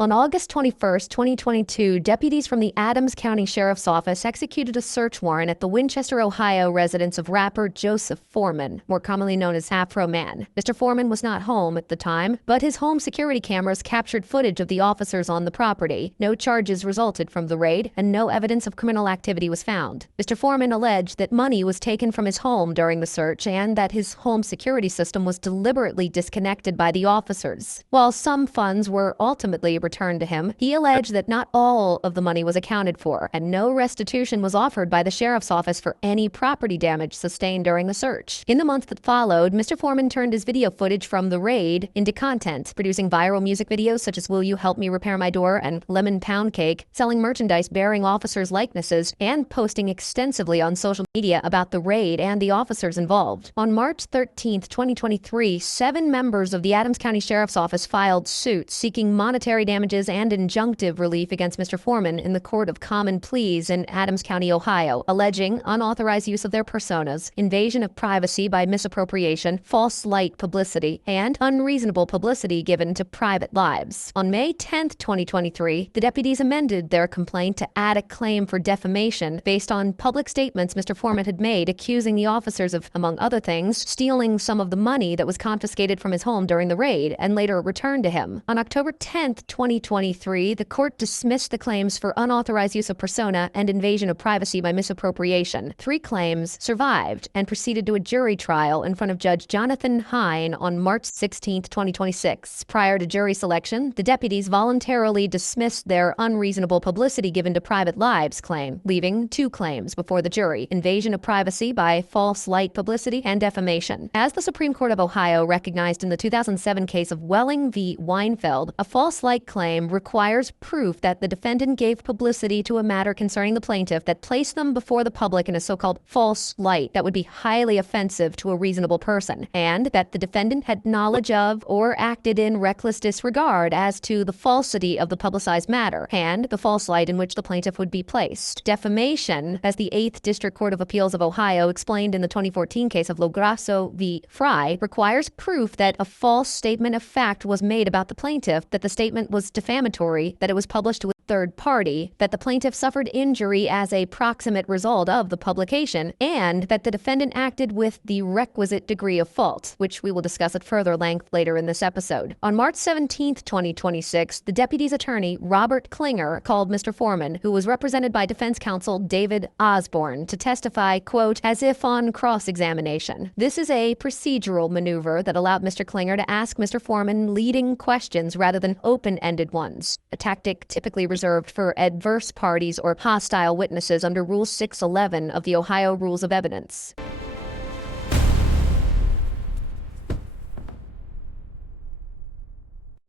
On August 21st, 2022, deputies from the Adams County Sheriff's Office executed a search warrant at the Winchester, Ohio residence of rapper Joseph Foreman, more commonly known as Afroman. Mr. Foreman was not home at the time, but his home security cameras captured footage of the officers on the property. No charges resulted from the raid, and no evidence of criminal activity was found. Mr. Foreman alleged that money was taken from his home during the search and that his home security system was deliberately disconnected by the officers. While some funds were ultimately returned to him, he alleged that not all of the money was accounted for, and no restitution was offered by the sheriff's office for any property damage sustained during the search. In the months that followed, Mr. Foreman turned his video footage from the raid into content, producing viral music videos such as Will You Help Me Repair My Door and Lemon Pound Cake, selling merchandise bearing officers' likenesses, and posting extensively on social media about the raid and the officers involved. On March 13, 2023, 7 members of the Adams County Sheriff's Office filed suits seeking monetary damages and injunctive relief against Mr. Foreman in the Court of Common Pleas in Adams County, Ohio, alleging unauthorized use of their personas, invasion of privacy by misappropriation, false light publicity, and unreasonable publicity given to private lives. On May 10, 2023, the deputies amended their complaint to add a claim for defamation based on public statements Mr. Foreman had made accusing the officers of, among other things, stealing some of the money that was confiscated from his home during the raid and later returned to him. On October 10, 2023, the court dismissed the claims for unauthorized use of persona and invasion of privacy by misappropriation. 3 claims survived and proceeded to a jury trial in front of Judge Jonathan Hine on March 16, 2026. Prior to jury selection, the deputies voluntarily dismissed their unreasonable publicity given to private lives claim, leaving 2 claims before the jury: invasion of privacy by false light publicity and defamation. As the Supreme Court of Ohio recognized in the 2007 case of Welling v. Weinfeld, a false light claim requires proof that the defendant gave publicity to a matter concerning the plaintiff that placed them before the public in a so-called false light that would be highly offensive to a reasonable person, and that the defendant had knowledge of or acted in reckless disregard as to the falsity of the publicized matter and the false light in which the plaintiff would be placed. Defamation, as the 8th District Court of Appeals of Ohio explained in the 2014 case of Lograsso v. Fry, requires proof that a false statement of fact was made about the plaintiff, that the statement was defamatory, that it was published to a third party, that the plaintiff suffered injury as a proximate result of the publication, and that the defendant acted with the requisite degree of fault, which we will discuss at further length later in this episode. On March 17, 2026, the deputy's attorney, Robert Klinger, called Mr. Foreman, who was represented by defense counsel David Osborne, to testify, quote, as if on cross-examination. This is a procedural maneuver that allowed Mr. Klinger to ask Mr. Foreman leading questions rather than open-ended ones, a tactic typically reserved for adverse parties or hostile witnesses under Rule 611 of the Ohio Rules of Evidence.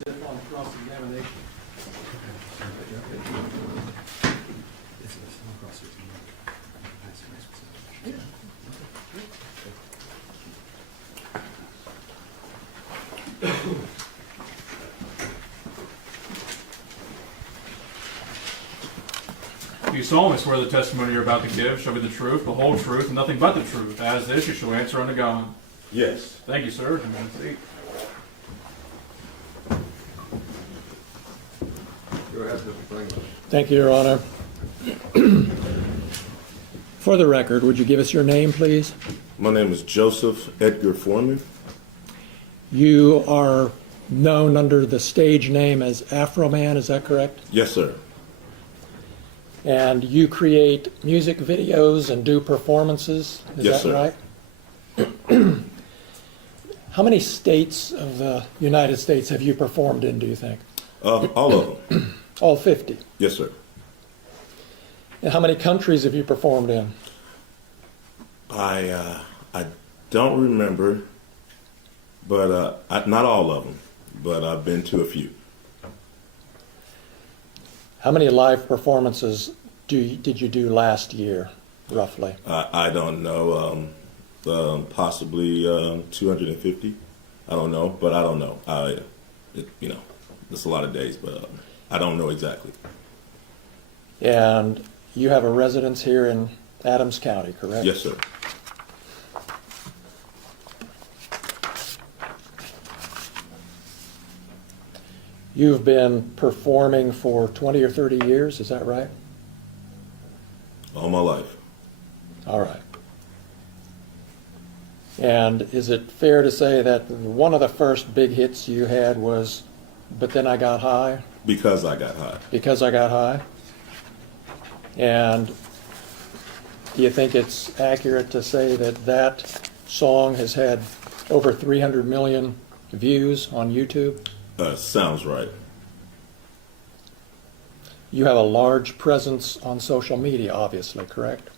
On cross-examination. Do you solemnly swear the testimony you're about to give shall be the truth, the whole truth, and nothing but the truth? As this, you shall answer unto God. Yes. Thank you, sir. And have a seat. Go ahead, Mr. Klinger. Thank you, Your Honor. For the record, would you give us your name, please? My name is Joseph Edgar Foreman. You are known under the stage name as Afroman, is that correct? Yes, sir. And you create music videos and do performances, is Yes, that sir. right? How many states of the United States have you performed in, do you think? All of them. All 50. Yes, sir. And how many countries have you performed in? I don't remember, but not all of them, but I've been to a few. How many live performances did you do last year, roughly? I don't know. Possibly 250. I don't know, but I don't know. It's a lot of days, but I don't know exactly. And you have a residence here in Adams County, correct? Yes, sir. you've been performing for 20 or 30 years, is that right? All my life. All right. And is it fair to say that one of the first big hits you had was But Then I Got High? Because I got high. Because I Got High? And do you think it's accurate to say that that song has had over 300 million views on YouTube? Sounds right. You have a large presence on social media, obviously, correct?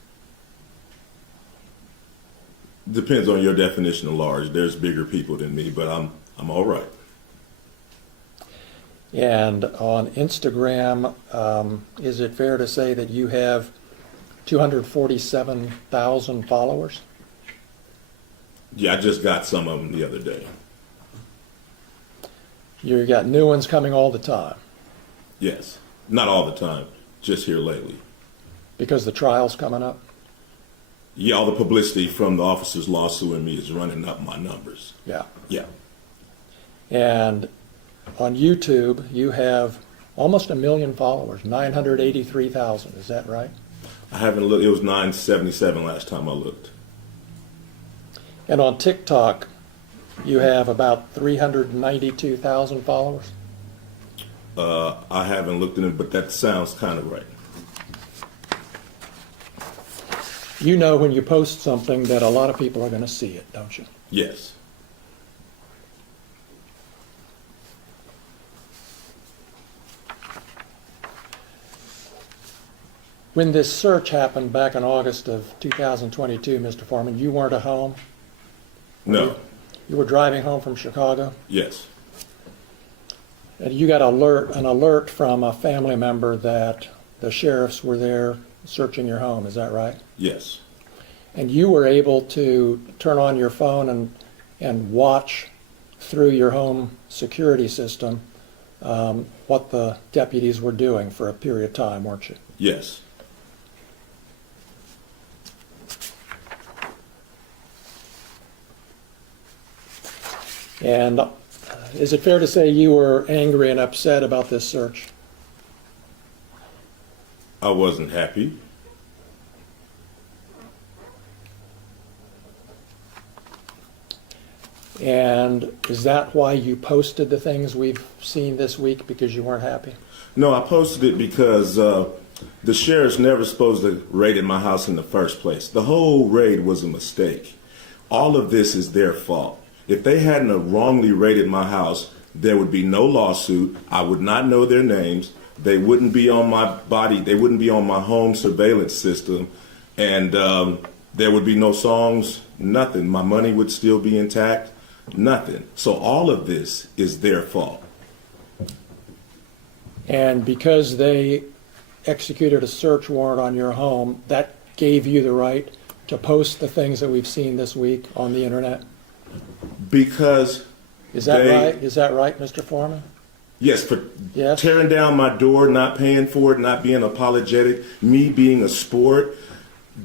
Depends on your definition of large. There's bigger people than me, but I'm all right. And on Instagram, is it fair to say that you have 247,000 followers? Yeah, I just got some of them the other day. You got new ones coming all the time Yes. Not all the time, just here lately. because the trial's coming up? Yeah, all the publicity from the officer's lawsuit and me is running up my numbers. Yeah. Yeah. And on YouTube, you have almost 1 million followers, 983,000. Is that right? I haven't looked. It was 977 last time I looked. And on TikTok, you have about 392,000 followers. I haven't looked at it, but that sounds kind of right. You know when you post something that a lot of people are going to see it, don't you? Yes. When this search happened back in August of 2022, Mr. Foreman, you weren't at home? No. You were driving home from Chicago? Yes. And you got an alert from a family member that the sheriffs were there searching your home, is that right? Yes. And you were able to turn on your phone and watch through your home security system what the deputies were doing for a period of time, weren't you? Yes. And is it fair to say you were angry and upset about this search? I wasn't happy. And is that why you posted the things we've seen this week, because you weren't happy? No, I posted it because the sheriff's never supposed to raid in my house in the first place. The whole raid was a mistake. All of this is their fault. If they hadn't have wrongly raided my house, there would be no lawsuit. I would not know their names. They wouldn't be on my body. They wouldn't be on my home surveillance system. And there would be no songs, nothing. My money would still be intact, nothing. So all of this is their fault. And because they executed a search warrant on your home, that gave you the right to post the things that we've seen this week on the internet? Because Is that they- right? Is that right, Mr. Foreman? Yes, for Yes. tearing down my door, not paying for it, not being apologetic, me being a sport,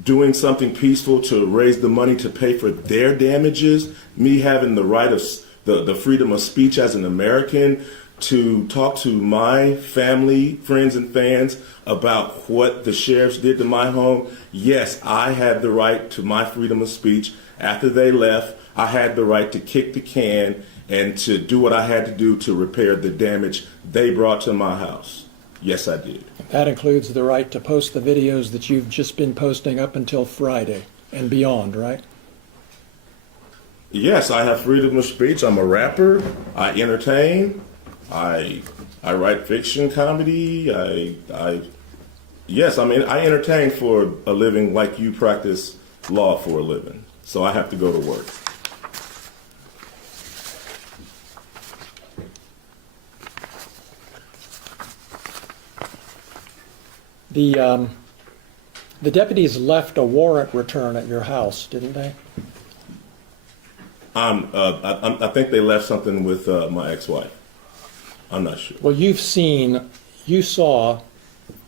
doing something peaceful to raise the money to pay for their damages, me having the right of the freedom of speech as an American to talk to my family, friends, and fans about what the sheriffs did to my home. Yes, I had the right to my freedom of speech. After they left, I had the right to kick the can and to do what I had to do to repair the damage they brought to my house. Yes, I did. That includes the right to post the videos that you've just been posting up until Friday and beyond, right? Yes, I have freedom of speech. I'm a rapper. I entertain. I write fiction, comedy. Yes, I mean, I entertain for a living like you practice law for a living. So I have to go to work. The deputies left a warrant return at your house, didn't they? I think they left something with my ex-wife. I'm not sure. Well, you saw,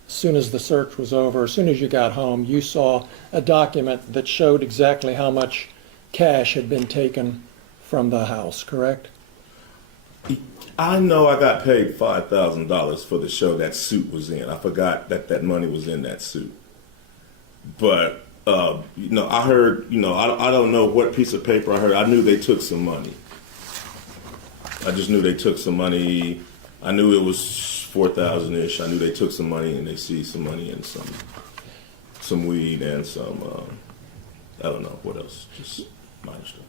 as soon as the search was over, as soon as you got home, you saw a document that showed exactly how much cash had been taken from the house, correct? I know I got paid $5,000 for the show that suit was in. I forgot that money was in that suit. But, I heard, I don't know what piece of paper I heard. I knew they took some money. I just knew they took some money. I knew it was 4,000-ish. I knew they took some money and they seized some money and some weed and some, I don't know what else, just minor stuff.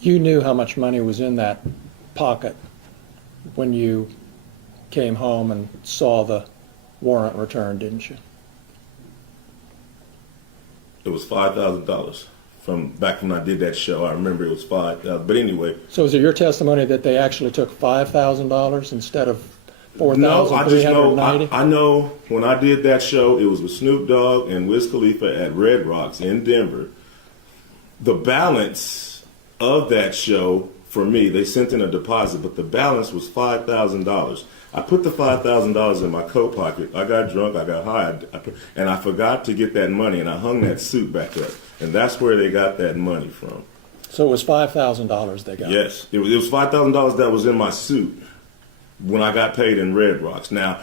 You knew how much money was in that pocket when you came home and saw the warrant return, didn't you? It was $5,000 from back when I did that show. I remember it was $5,000. But anyway. So is it your testimony that they actually took $5,000 instead of $4,390? No, I just know. I know when I did that show, it was with Snoop Dogg and Wiz Khalifa at Red Rocks in Denver. The balance of that show for me, they sent in a deposit, but the balance was $5,000. I put the $5,000 in my coat pocket. I got drunk, I got high, and I forgot to get that money, and I hung that suit back up. And that's where they got that money from. So it was $5,000 they got? Yes. It was $5,000 that was in my suit when I got paid in Red Rocks. Now,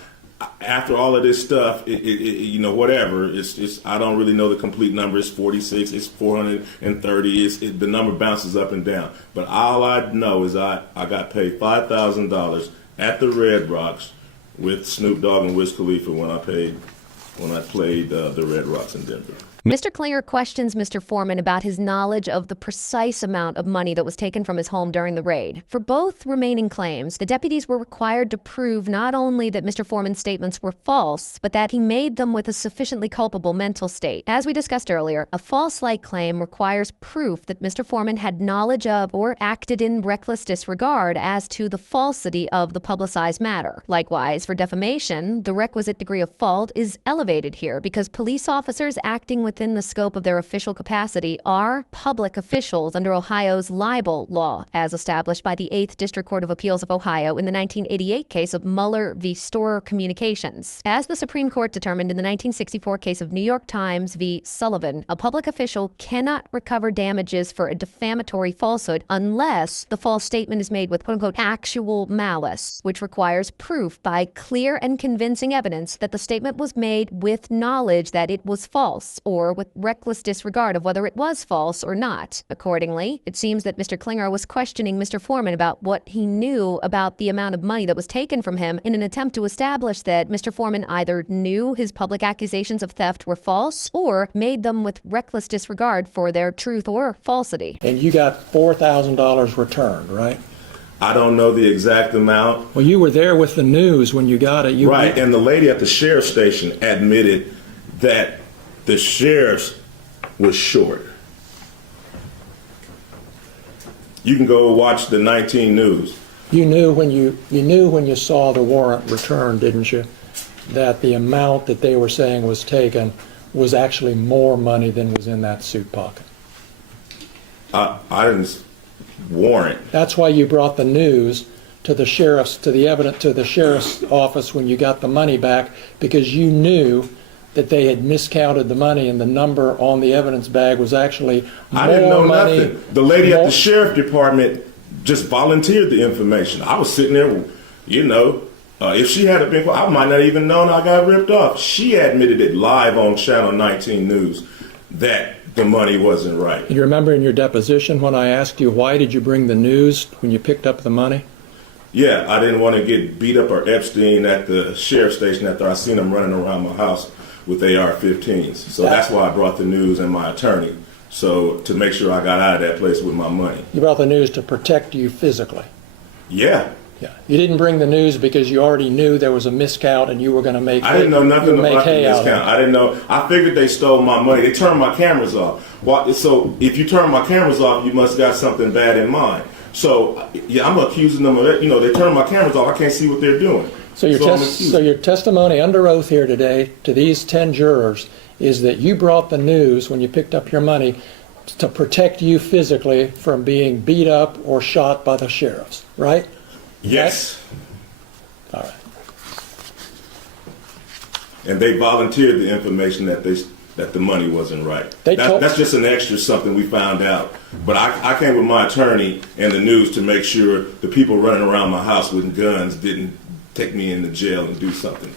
after all of this stuff, whatever, it's I don't really know the complete number. It's 46, it's 430, the number bounces up and down. But all I know is I got paid $5,000 at the Red Rocks with Snoop Dogg and Wiz Khalifa when I played the Red Rocks in Denver. Mr. Klinger questions Mr. Foreman about his knowledge of the precise amount of money that was taken from his home during the raid. For both remaining claims, the deputies were required to prove not only that Mr. Foreman's statements were false, but that he made them with a sufficiently culpable mental state. As we discussed earlier, a false light claim requires proof that Mr. Foreman had knowledge of or acted in reckless disregard as to the falsity of the publicized matter. Likewise, for defamation, the requisite degree of fault is elevated here because police officers acting within the scope of their official capacity are public officials under Ohio's libel law, as established by the 8th District Court of Appeals of Ohio in the 1988 case of Mueller v. Storer Communications. As the Supreme Court determined in the 1964 case of New York Times v. Sullivan, a public official cannot recover damages for a defamatory falsehood unless the false statement is made with quote-unquote actual malice, which requires proof by clear and convincing evidence that the statement was made with knowledge that it was false or with reckless disregard of whether it was false or not. Accordingly, it seems that Mr. Klinger was questioning Mr. Foreman about what he knew about the amount of money that was taken from him in an attempt to establish that Mr. Foreman either knew his public accusations of theft were false or made them with reckless disregard for their truth or falsity. And you got $4,000 returned, right? I don't know the exact amount. Well, you were there with the news when you got it. Right, and the lady at the sheriff's station admitted that the sheriff was short. You can go watch the 19 News. You knew when you saw the warrant returned, didn't you, that the amount that they were saying was taken was actually more money than was in that suit pocket? I didn't warrant. That's why you brought the news to the sheriff's office when you got the money back, because you knew that they had miscounted the money and the number on the evidence bag was actually more money. I didn't know nothing. The lady at the sheriff department just volunteered the information. I was sitting there, if she had been, I might not even known I got ripped off. She admitted it live on Channel 19 News that the money wasn't right. You remember in your deposition when I asked you why did you bring the news when you picked up the money? Yeah, I didn't want to get beat up or Epstein at the sheriff's station after I seen them running around my house with AR-15s. So that's why I brought the news and my attorney, so to make sure I got out of that place with my money. You brought the news to protect you physically? Yeah. Yeah. You didn't bring the news because you already knew there was a miscount and you were going to make. I didn't know nothing about the miscount. I didn't know. I figured they stole my money. They turned my cameras off. So if you turn my cameras off, you must got something bad in mind. So yeah, I'm accusing them of it. They turned my cameras off. I can't see what they're doing. So your testimony under oath here today to these 10 jurors is that you brought the news when you picked up your money to protect you physically from being beat up or shot by the sheriffs, right? Yes. All right. And they volunteered the information that that the money wasn't right. They That's just an extra something we found out. But I came with my attorney and the news to make sure the people running around my house with guns didn't take me into jail and do something.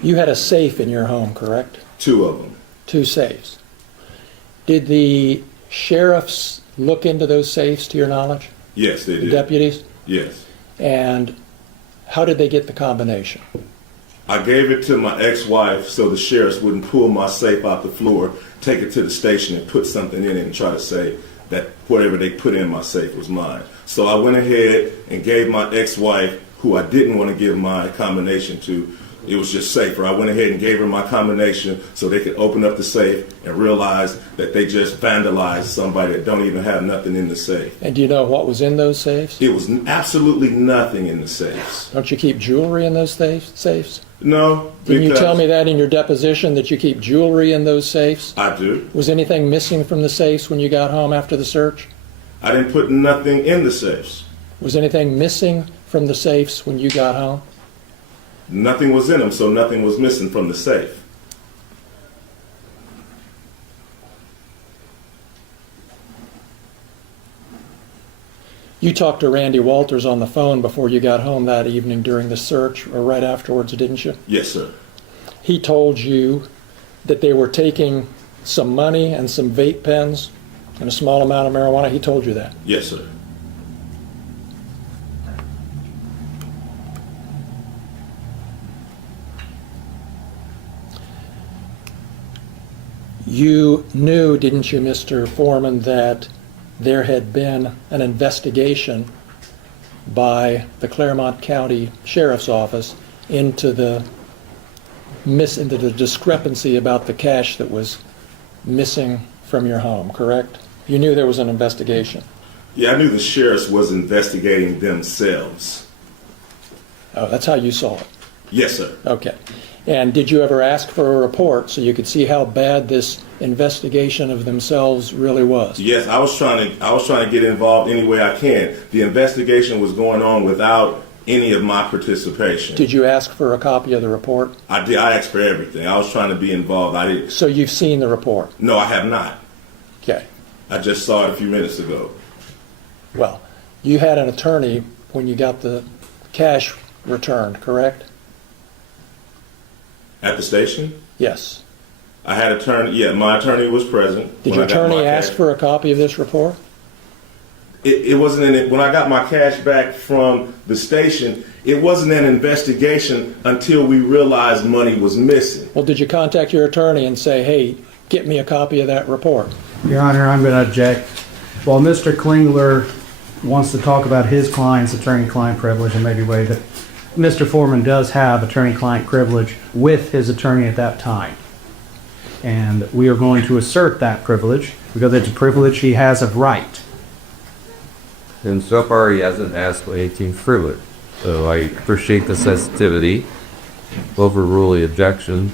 You had a safe in your home, correct? 2 of them. 2 safes. Did the sheriffs look into those safes, to your knowledge? Yes, they The did. deputies? Yes. And how did they get the combination? I gave it to my ex-wife so the sheriffs wouldn't pull my safe out the floor, take it to the station and put something in it and try to say that whatever they put in my safe was mine. So I went ahead and gave my ex-wife, who I didn't want to give my combination to, it was just safer. I went ahead and gave her my combination so they could open up the safe and realize that they just vandalized somebody that don't even have nothing in the safe. And do you know what was in those safes? It was absolutely nothing in the safes. Don't you keep jewelry in those safes? No, Didn't you because tell me that in your deposition, that you keep jewelry in those safes? I do. Was anything missing from the safes when you got home after the search? I didn't put nothing in the safes. Was anything missing from the safes when you got home? Nothing was in them, so nothing was missing from the safe. You talked to Randy Walters on the phone before you got home that evening during the search, or right afterwards, didn't you? Yes, sir. He told you that they were taking some money and some vape pens and a small amount of marijuana. He told you that. Yes, sir. You knew, didn't you, Mr. Foreman, that there had been an investigation by the Claremont County Sheriff's Office into the discrepancy about the cash that was missing from your home, correct? You knew there was an investigation. Yeah, I knew the sheriffs was investigating themselves. Oh, that's how you saw it. Yes, sir. Okay. And did you ever ask for a report so you could see how bad this investigation of themselves really was? Yes, I was trying to get involved any way I can. The investigation was going on without any of my participation. Did you ask for a copy of the report? I did. I asked for everything. I was trying to be involved. I didn't. So you've seen the report? No, I have not. Okay. I just saw it a few minutes ago. Well, you had an attorney when you got the cash returned, correct? At the station? Yes. I had attorney. Yeah, my attorney was present. Did when your I got attorney my ask cash. for a copy of this report? It wasn't in it. When I got my cash back from the station, it wasn't an investigation until we realized money was missing. Well, did you contact your attorney and say, hey, get me a copy of that report? Your Honor, I'm going to object. While Mr. Klingler wants to talk about his client's attorney-client privilege and maybe waive it, Mr. Foreman does have attorney-client privilege with his attorney at that time. And we are going to assert that privilege because it's a privilege he has of right. And so far he hasn't asked for anything frivolous. So I appreciate the sensitivity. Overrule the objection.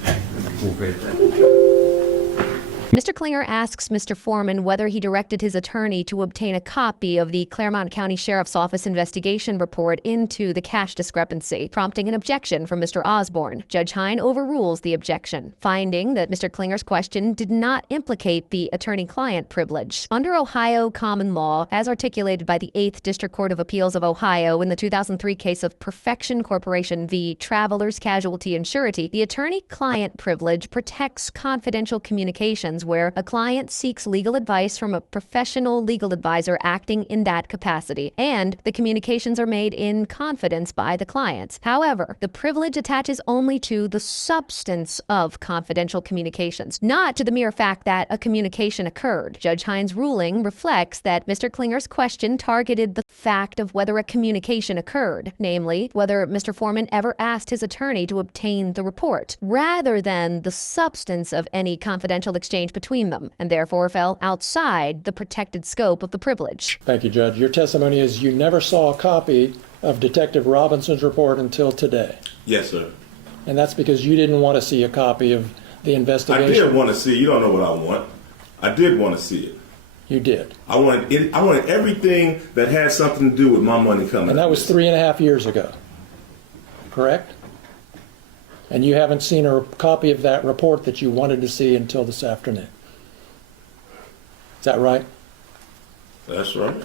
Mr. Klinger asks Mr. Foreman whether he directed his attorney to obtain a copy of the Claremont County Sheriff's Office investigation report into the cash discrepancy, prompting an objection from Mr. Osborne. Judge Hine overrules the objection, finding that Mr. Klinger's question did not implicate the attorney-client privilege. Under Ohio common law, as articulated by the 8th District Court of Appeals of Ohio in the 2003 case of Perfection Corporation v. Travelers Casualty and Surety, the attorney-client privilege protects confidential communications where a client seeks legal advice from a professional legal advisor acting in that capacity, and the communications are made in confidence by the client. However, the privilege attaches only to the substance of confidential communications, not to the mere fact that a communication occurred. Judge Hine's ruling reflects that Mr. Klinger's question targeted the fact of whether a communication occurred, namely, whether Mr. Foreman ever asked his attorney to obtain the report, rather than the substance of any confidential exchange between them, and therefore fell outside the protected scope of the privilege. Thank you, Judge. Your testimony is you never saw a copy of Detective Robinson's report until today. Yes, sir. And that's because you didn't want to see a copy of the I investigation. did want to see. You don't know what I want. I did want to see it. You did. I wanted everything that had something to do with my money coming. And that was 3.5 years ago, correct? And you haven't seen a copy of that report that you wanted to see until this afternoon. Is that right? That's right.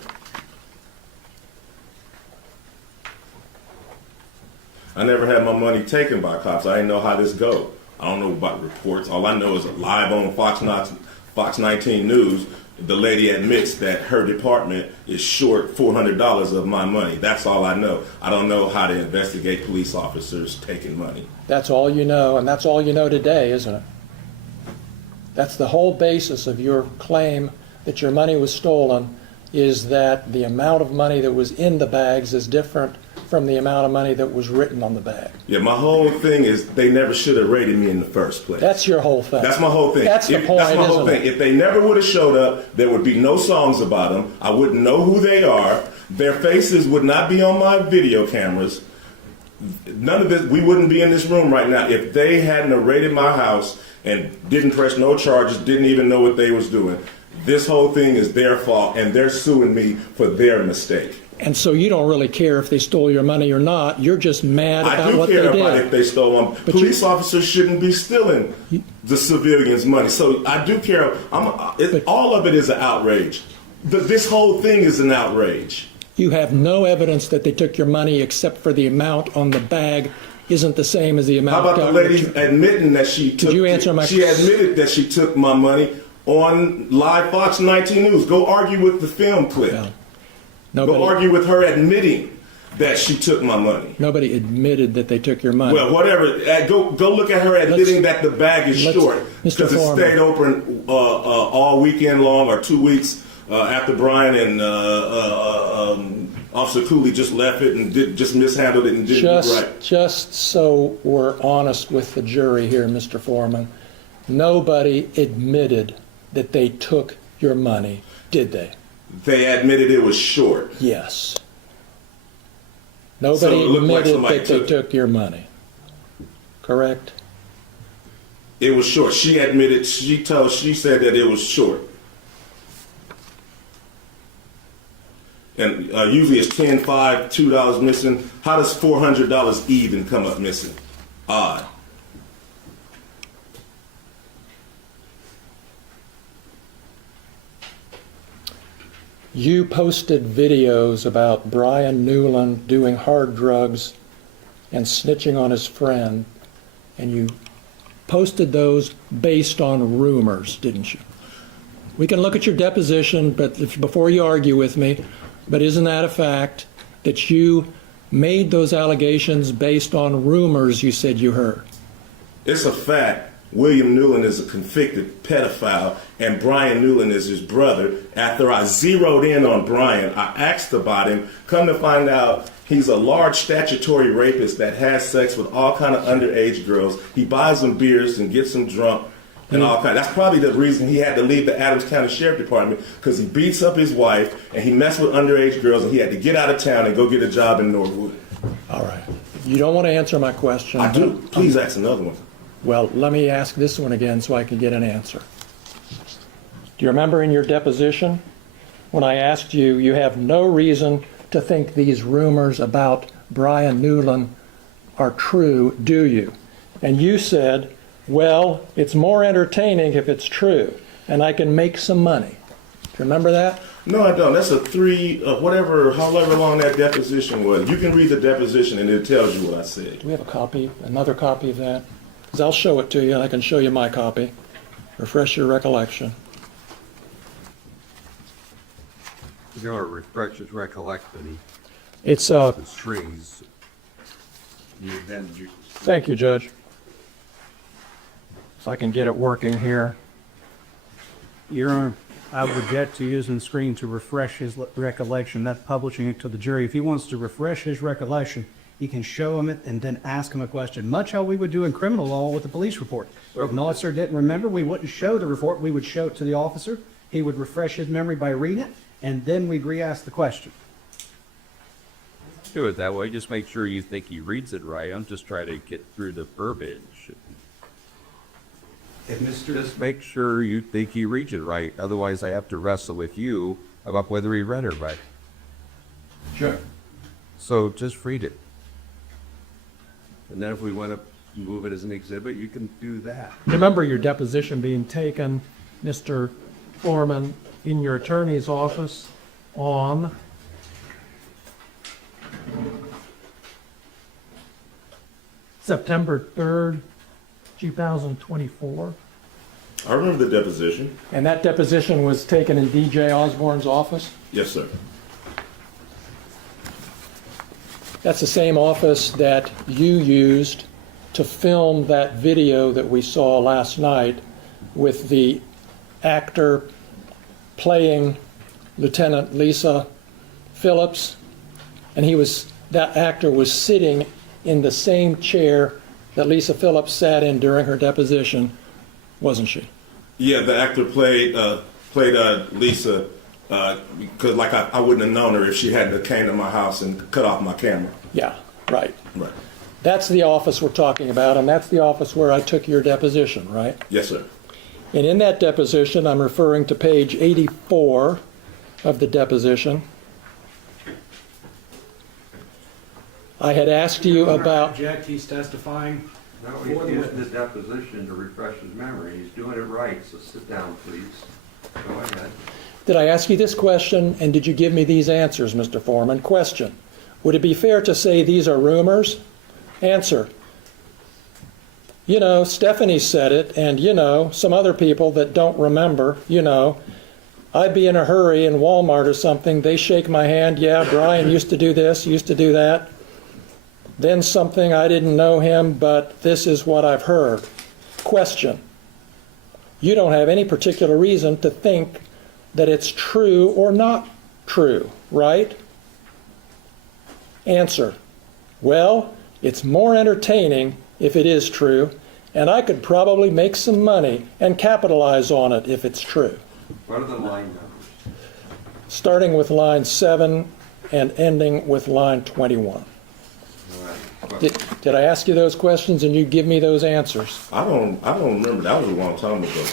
I never had my money taken by cops. I didn't know how this go. I don't know about reports. All I know is live on Fox 19 News, the lady admits that her department is short $400 of my money. That's all I know. I don't know how to investigate police officers taking money. That's all you know, and that's all you know today, isn't it? That's the whole basis of your claim that your money was stolen, is that the amount of money that was in the bags is different from the amount of money that was written on the bag. Yeah, my whole thing is they never should have raided me in the first place. That's your whole thing. That's my whole thing. That's the point, That's my whole isn't thing. it? If they never would have showed up, there would be no songs about them. I wouldn't know who they are. Their faces would not be on my video cameras. None of this, we wouldn't be in this room right now if they hadn't raided my house and didn't press no charges, didn't even know what they was doing. This whole thing is their fault, and they're suing me for their mistake. And so you don't really care if they stole your money or not. You're just mad about what they did. I do care about if they stole one. But police officers shouldn't be stealing the civilians' money. So I do care. All of it is an outrage. This whole thing is an outrage. You have no evidence that they took your money except for the amount on the bag isn't the same as the amount. How about the lady admitting that she took? Could you answer my She admitted that she took my money on live Fox 19 News. Go argue with the film clip. No, Go argue with her admitting that she took my money. Nobody admitted that they took your money. Well, whatever. Go look at her admitting that the bag is short because it stayed open all weekend long or 2 weeks after Brian and Officer Cooley just left it and just mishandled it and didn't do right. Just so we're honest with the jury here, Mr. Foreman, nobody admitted that they took your money, did they? They admitted it was short. Yes. Nobody admitted that they took your money. Correct? It was short. She admitted, she said that it was short. And usually it's 10, 5, $2 missing. How does $400 even come up missing? Odd. You posted videos about Brian Newland doing hard drugs and snitching on his friend, and you posted those based on rumors, didn't you? We can look at your deposition, but before you argue with me, but isn't that a fact that you made those allegations based on rumors you said you heard? It's a fact. William Newland is a convicted pedophile, and Brian Newland is his brother. After I zeroed in on Brian, I asked about him. Come to find out, he's a large statutory rapist that has sex with all kind of underage girls. He buys them beers and gets them drunk and all kind. That's probably the reason he had to leave the Adams County Sheriff Department, because he beats up his wife and he messed with underage girls, and he had to get out of town and go get a job in Norwood. All right. You don't want to answer my question. I do. Please ask another one. Well, let me ask this one again so I can get an answer. Do you remember in your deposition when I asked you, you have no reason to think these rumors about Brian Newland are true, do you? And you said, well, it's more entertaining if it's true, and I can make some money. Do you remember that? No, I don't. That's a however long that deposition was. You can read the deposition and it tells you what I said. Do we have a copy, another copy of that? Because I'll show it to you, and I can show you my copy. Refresh your recollection. You know, it refreshes recollection. It's The strings. Thank you, Judge. If I can get it working here. Your Honor, I would object to using the screen to refresh his recollection, not publishing it to the jury. If he wants to refresh his recollection, you can show him it and then ask him a question, much how we would do in criminal law with the police report. If an officer didn't remember, we wouldn't show the report. We would show it to the officer. He would refresh his memory by reading it, and then we'd re-ask the question. Do it that way. Just make sure you think he reads it right. I'm just trying to get through the verbiage. If Mr. Just make sure you think he reads it right. Otherwise, I have to wrestle with you about whether he read it right. Sure. So just read it. And then if we want to move it as an exhibit, you can do that. Remember your deposition being taken, Mr. Foreman, in your attorney's office on September 3rd, 2024. I remember the deposition. And that deposition was taken in DJ Osborne's office? Yes, sir. That's the same office that you used to film that video that we saw last night with the actor playing Lieutenant Lisa Phillips, and that actor was sitting in the same chair that Lisa Phillips sat in during her deposition, wasn't she? Yeah, the actor played Lisa because I wouldn't have known her if she hadn't came to my house and cut off my camera. Yeah, right. Right. That's the office we're talking about, and that's the office where I took your deposition, right? Yes, sir. And in that deposition, I'm referring to page 84 of the deposition. I had asked you about... Object, he's testifying. No, he's using the deposition to refresh his memory. He's doing it right, so sit down, please. Go ahead. Did I ask you this question, and did you give me these answers, Mr. Foreman? Question: would it be fair to say these are rumors? Answer: Stephanie said it, and some other people that don't remember, I'd be in a hurry in Walmart or something, they shake my hand, yeah, Brian used to do this, used to do that. Then something, I didn't know him, but this is what I've heard. Question: you don't have any particular reason to think that it's true or not true, right? Answer: well, it's more entertaining if it is true, and I could probably make some money and capitalize on it if it's true. What are the line numbers? Starting with line 7 and ending with line 21. Did I ask you those questions and you give me those answers? I don't remember. That was a long time ago.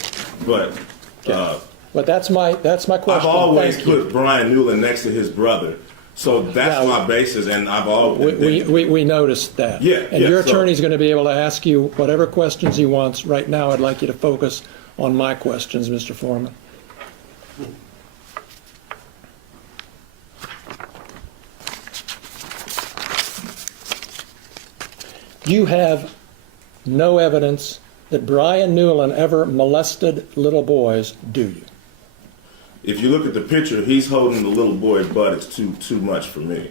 But that's my question. I've always Thank you. put Brian Newland next to his brother. So that's my basis, and I've always... We noticed that. Yeah. And your attorney's going to be able to ask you whatever questions he wants. Right now, I'd like you to focus on my questions, Mr. Foreman. You have no evidence that Brian Newland ever molested little boys, do you? If you look at the picture, he's holding the little boy butt. It's too much for me.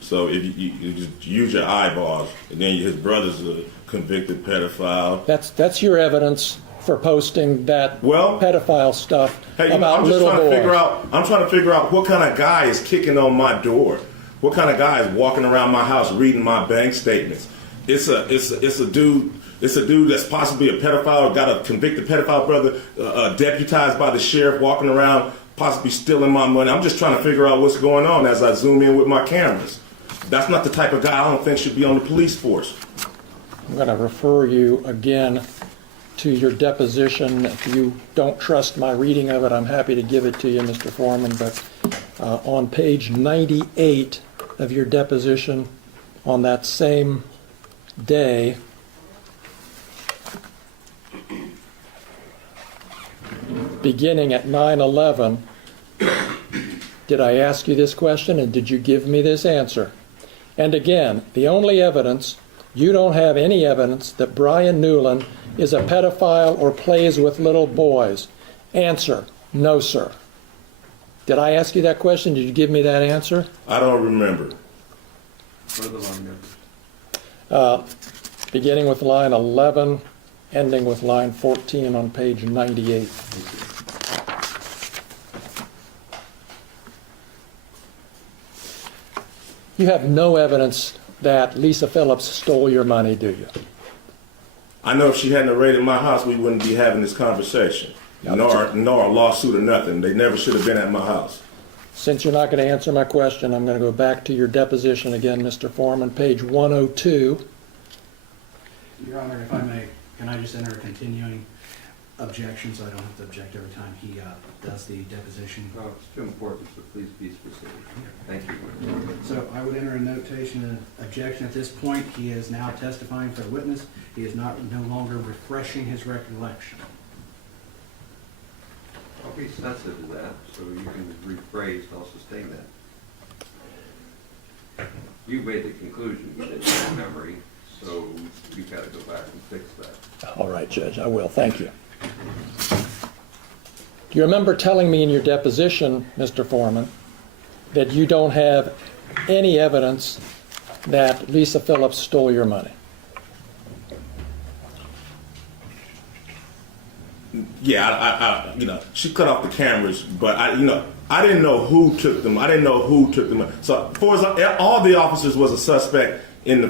So if you just use your eyeballs, and then his brother's a convicted pedophile. That's your evidence for posting that pedophile stuff about little boys. I'm trying to figure out what kind of guy is kicking on my door. What kind of guy is walking around my house reading my bank statements? It's a dude. It's a dude that's possibly a pedophile, got a convicted pedophile brother, deputized by the sheriff, walking around, possibly stealing my money. I'm just trying to figure out what's going on as I zoom in with my cameras. That's not the type of guy I don't think should be on the police force. I'm going to refer you again to your deposition. If you don't trust my reading of it, I'm happy to give it to you, Mr. Foreman. But on page 98 of your deposition, on that same day, beginning at 9/11, did I ask you this question and did you give me this answer? And again, the only evidence, you don't have any evidence that Brian Newland is a pedophile or plays with little boys. Answer: no, sir. Did I ask you that question? Did you give me that answer? I don't remember. What are the line numbers? Beginning with line 11, ending with line 14 on page 98. You have no evidence that Lisa Phillips stole your money, do you? I know if she hadn't raided my house, we wouldn't be having this conversation. Nor a lawsuit or nothing. They never should have been at my house. Since you're not going to answer my question, I'm going to go back to your deposition again, Mr. Foreman, page 102. Your Honor, if I may, can I just enter a continuing? objection, so I don't have to object every time he does the deposition. Oh, it's too important, so please be specific. Thank you. So I would enter a notation of objection at this point. He is now testifying for the witness. He is no longer refreshing his recollection. I'll be sensitive to that, so you can rephrase, I'll sustain that. You made the conclusion, you didn't have memory, so you've got to go back and fix that. All right, Judge, I will. Thank you. Do you remember telling me in your deposition, Mr. Foreman, that you don't have any evidence that Lisa Phillips stole your money? Yeah, she cut off the cameras, but I didn't know who took them. I didn't know who took them. So, all the officers was a suspect in the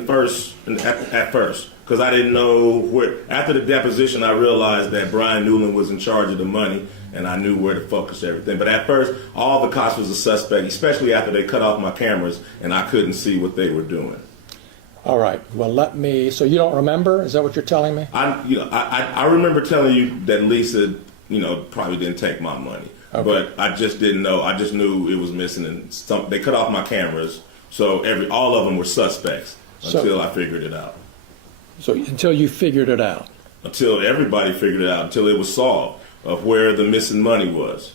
at first, because I didn't know where. After the deposition, I realized that Brian Newland was in charge of the money, and I knew where to focus everything. But at first, all the cops was a suspect, especially after they cut off my cameras, and I couldn't see what they were doing. All right. Well, so you don't remember? Is that what you're telling me? I remember telling you that Lisa, probably didn't take my money, okay. But I just didn't know. I just knew it was missing, and they cut off my cameras, so all of them were suspects until I figured it out. So until you figured it out? Until everybody figured it out, until it was solved of where the missing money was.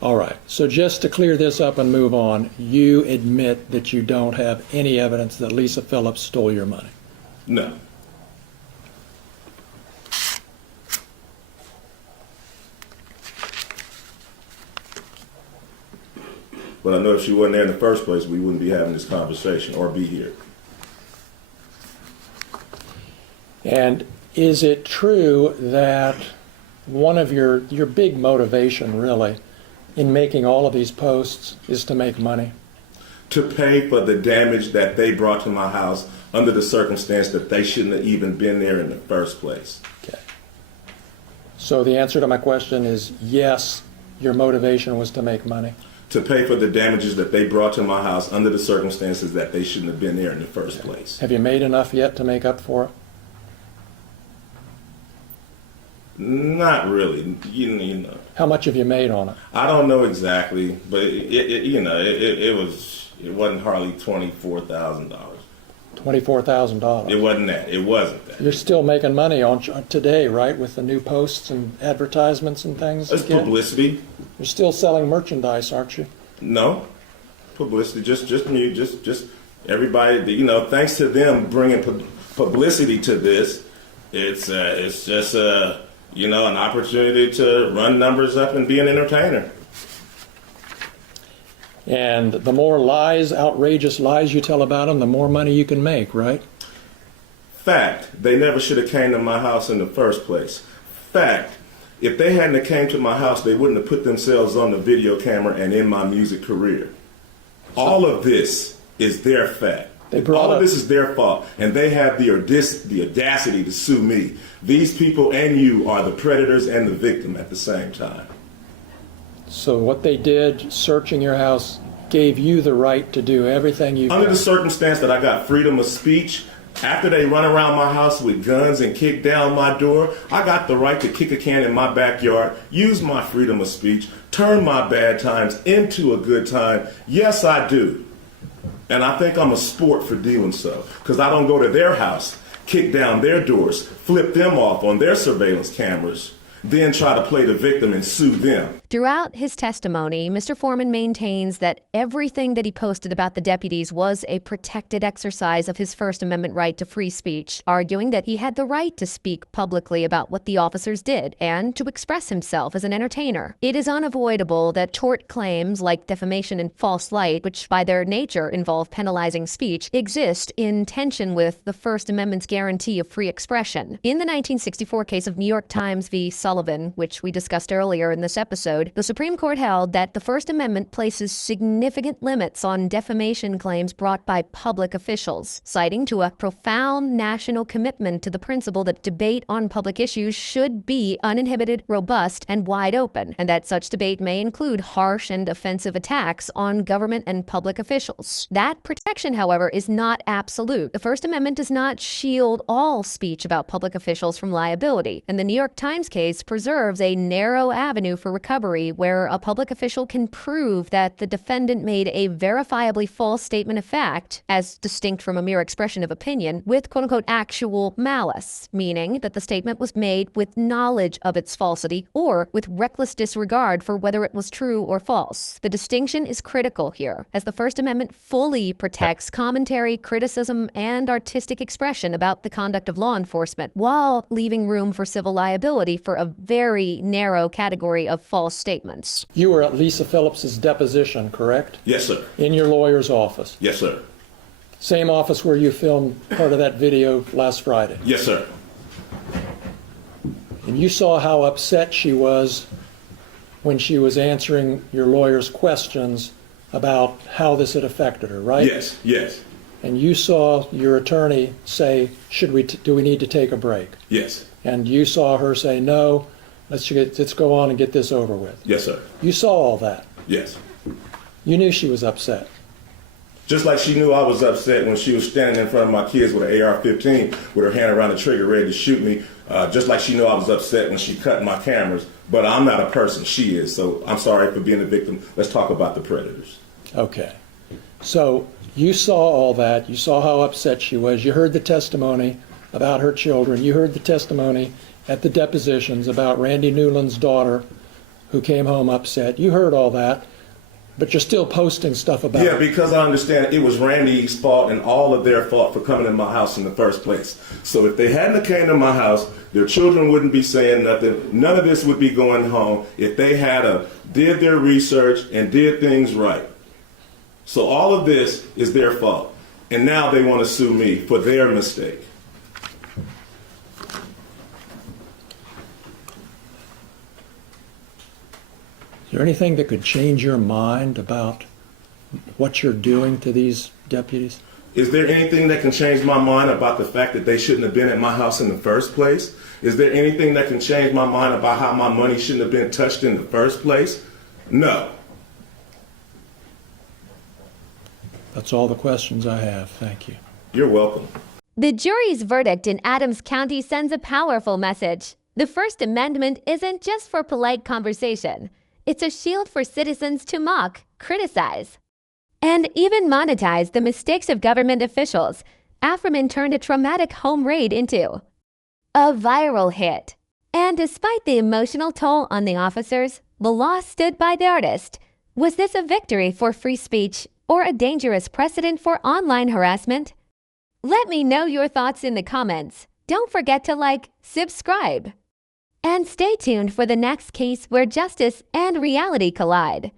All right. So just to clear this up and move on, you admit that you don't have any evidence that Lisa Phillips stole your money? No. But I know if she wasn't there in the first place, we wouldn't be having this conversation or be here. And is it true that one of your big motivation, really, in making all of these posts is to make money? To pay for the damage that they brought to my house under the circumstance that they shouldn't have even been there in the first place. Okay. So the answer to my question is yes, your motivation was to make money? To pay for the damages that they brought to my house under the circumstances that they shouldn't have been there in the first place. Have you made enough yet to make up for it? Not really, How much have you made on it? I don't know exactly, but it wasn't hardly $24,000. $24,000. It wasn't that. It wasn't that. You're still making money on today, right, with the new posts and advertisements and things? It's publicity. You're still selling merchandise, aren't you? No, publicity. Just me. Just everybody. Thanks to them bringing publicity to this, it's just an opportunity to run numbers up and be an entertainer. And the more lies, outrageous lies you tell about them, the more money you can make, right? Fact, they never should have came to my house in the first place. Fact, if they hadn't have came to my house, they wouldn't have put themselves on the video camera and in my music career. All of this is their fact. All of this is their fault, and they have the audacity to sue me. These people and you are the predators and the victim at the same time. So what they did, searching your house, gave you the right to do everything you've Under done. the circumstance that I got freedom of speech, after they run around my house with guns and kick down my door, I got the right to kick a can in my backyard, use my freedom of speech, turn my bad times into a good time. Yes, I do. And I think I'm a sport for doing so, because I don't go to their house, kick down their doors, flip them off on their surveillance cameras, then try to play the victim and sue them. Throughout his testimony, Mr. Foreman maintains that everything that he posted about the deputies was a protected exercise of his First Amendment right to free speech, arguing that he had the right to speak publicly about what the officers did and to express himself as an entertainer. It is unavoidable that tort claims like defamation and false light, which by their nature involve penalizing speech, exist in tension with the First Amendment's guarantee of free expression. In the 1964 case of New York Times v. Sullivan, which we discussed earlier in this episode, episode, the Supreme Court held that the First Amendment places significant limits on defamation claims brought by public officials, citing to a profound national commitment to the principle that debate on public issues should be uninhibited, robust, and wide open, and that such debate may include harsh and offensive attacks on government and public officials. That protection, however, is not absolute. The First Amendment does not shield all speech about public officials from liability, and the New York Times case preserves a narrow avenue for recovery where a public official can prove that the defendant made a verifiably false statement of fact, as distinct from a mere expression of opinion, with quote-unquote actual malice, meaning that the statement was made with knowledge of its falsity or with reckless disregard for whether it was true or false. The distinction is critical here, as the First Amendment fully protects commentary, criticism, and artistic expression about the conduct of law enforcement, while leaving room for civil liability for a very narrow category of false statements. You were at Lisa Phillips's deposition, correct? Yes, sir. In your lawyer's office. Yes, sir. Same office where you filmed part of that video last Friday. Yes, sir. And you saw how upset she was when she was answering your lawyer's questions about how this had affected her, right? Yes, yes, And you saw your attorney say, do we need to take a break? yes, And you saw her say, no, let's go on and get this over with. yes, sir. You saw all that. Yes. You knew she was upset. Just like she knew I was upset when she was standing in front of my kids with an AR-15 with her hand around the trigger ready to shoot me. Just like she knew I was upset when she cut my cameras. But I'm not a person, she is. So I'm sorry for being a victim. Let's talk about the predators. Okay. So you saw all that. You saw how upset she was. You heard the testimony about her children. You heard the testimony at the depositions about Randy Newland's daughter who came home upset. You heard all that. But you're still posting stuff about Yeah, it. because I understand it was Randy's fault and all of their fault for coming in my house in the first place. So if they hadn't came to my house, their children wouldn't be saying nothing. None of this would be going home if they did their research and did things right. So all of this is their fault. And now they want to sue me for their mistake. Is there anything that could change your mind about what you're doing to these deputies? Is there anything that can change my mind about the fact that they shouldn't have been at my house in the first place? Is there anything that can change my mind about how my money shouldn't have been touched in the first place? No. That's all the questions I have. Thank you. You're welcome. The jury's verdict in Adams County sends a powerful message. The First Amendment isn't just for polite conversation. It's a shield for citizens to mock, criticize, and even monetize the mistakes of government officials. Afroman turned a traumatic home raid into a viral hit. And despite the emotional toll on the officers, the law stood by the artist. Was this a victory for free speech or a dangerous precedent for online harassment? Let me know your thoughts in the comments. Don't forget to subscribe. And stay tuned for the next case where justice and reality collide.